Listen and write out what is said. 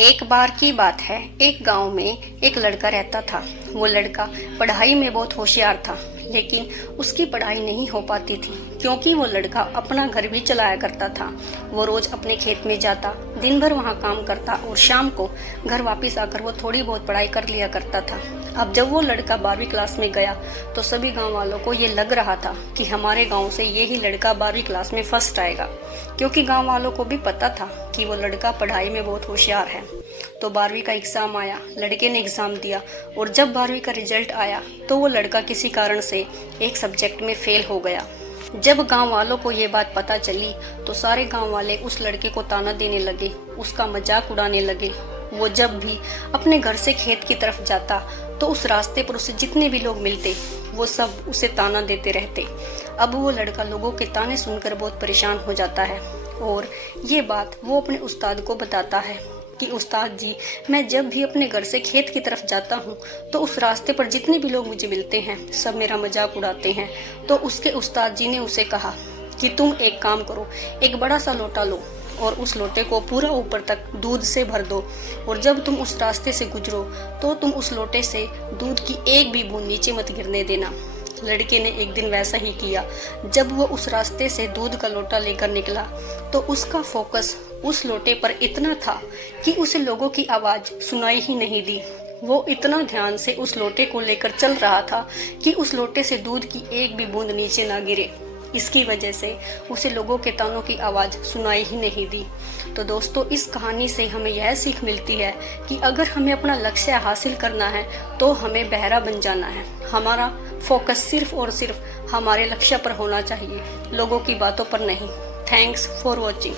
एक बार की बात है, एक गांव में एक लड़का रहता था। वो लड़का पढ़ाई में बहुत होशियार था, लेकिन उसकी पढ़ाई नहीं हो पाती थी क्योंकि वो लड़का अपना घर भी चलाया करता था। वो रोज अपने खेत में जाता, दिन भर वहाँ काम करता और शाम को घर वापस आकर वो थोड़ी बहुत पढ़ाई कर लिया करता था। अब जब वो लड़का 12वीं क्लास में गया तो सभी गांव वालों को ये लग रहा था कि हमारे गांव से ये ही लड़का 12वीं क्लास में फर्स्ट आएगा, क्योंकि गांव वालों को भी पता था कि वो लड़का पढ़ाई में बहुत होशियार है। तो 12वीं का एग्ज़ाम आया, लड़के ने एग्ज़ाम दिया और जब 12वीं का रिजल्ट आया तो वो लड़का किसी कारण से एक सब्जेक्ट में फेल हो गया। जब गांव वालों को ये बात पता चली तो सारे गांव वाले उस लड़के को ताना देने लगे, उसका मजाक उड़ाने लगे। वो जब भी अपने घर से खेत की तरफ जाता तो उस रास्ते पर उसे जितने भी लोग मिलते वो सब उसे ताना देते रहते। अब वो लड़का लोगों के ताने सुनकर बहुत परेशान हो जाता है और ये बात वो अपने उस्ताद को बताता है कि उस्ताद जी, मैं जब भी अपने घर से खेत की तरफ जाता हूँ तो उस रास्ते पर जितने भी लोग मुझे मिलते हैं सब मेरा मजाक उड़ाते हैं। तो उसके उस्ताद जी ने उसे कहा कि तुम एक काम करो, एक बड़ा सा लोटा लो और उस लोटे को पूरा ऊपर तक दूध से भर दो और जब तुम उस रास्ते से गुजरो तो तुम उस लोटे से दूध की एक भी बूंद नीचे मत गिरने देना। लड़के ने एक दिन वैसा ही किया। जब वो उस रास्ते से दूध का लोटा लेकर निकला तो उसका फोकस उस लोटे पर इतना था कि उसे लोगों की आवाज़ सुनाई ही नहीं दी। वो इतना ध्यान से उस लोटे को लेकर चल रहा था कि उस लोटे से दूध की एक भी बूंद नीचे ना गिरे। इसकी वजह से उसे लोगों के तानों की आवाज़ सुनाई ही नहीं दी। तो दोस्तों, इस कहानी से हमें यह सीख मिलती है कि अगर हमें अपना लक्ष्य हासिल करना है तो हमें बहरा बन जाना है। हमारा फोकस सिर्फ और सिर्फ हमारे लक्ष्य पर होना चाहिए, लोगों की बातों पर नहीं। Thanks for watching.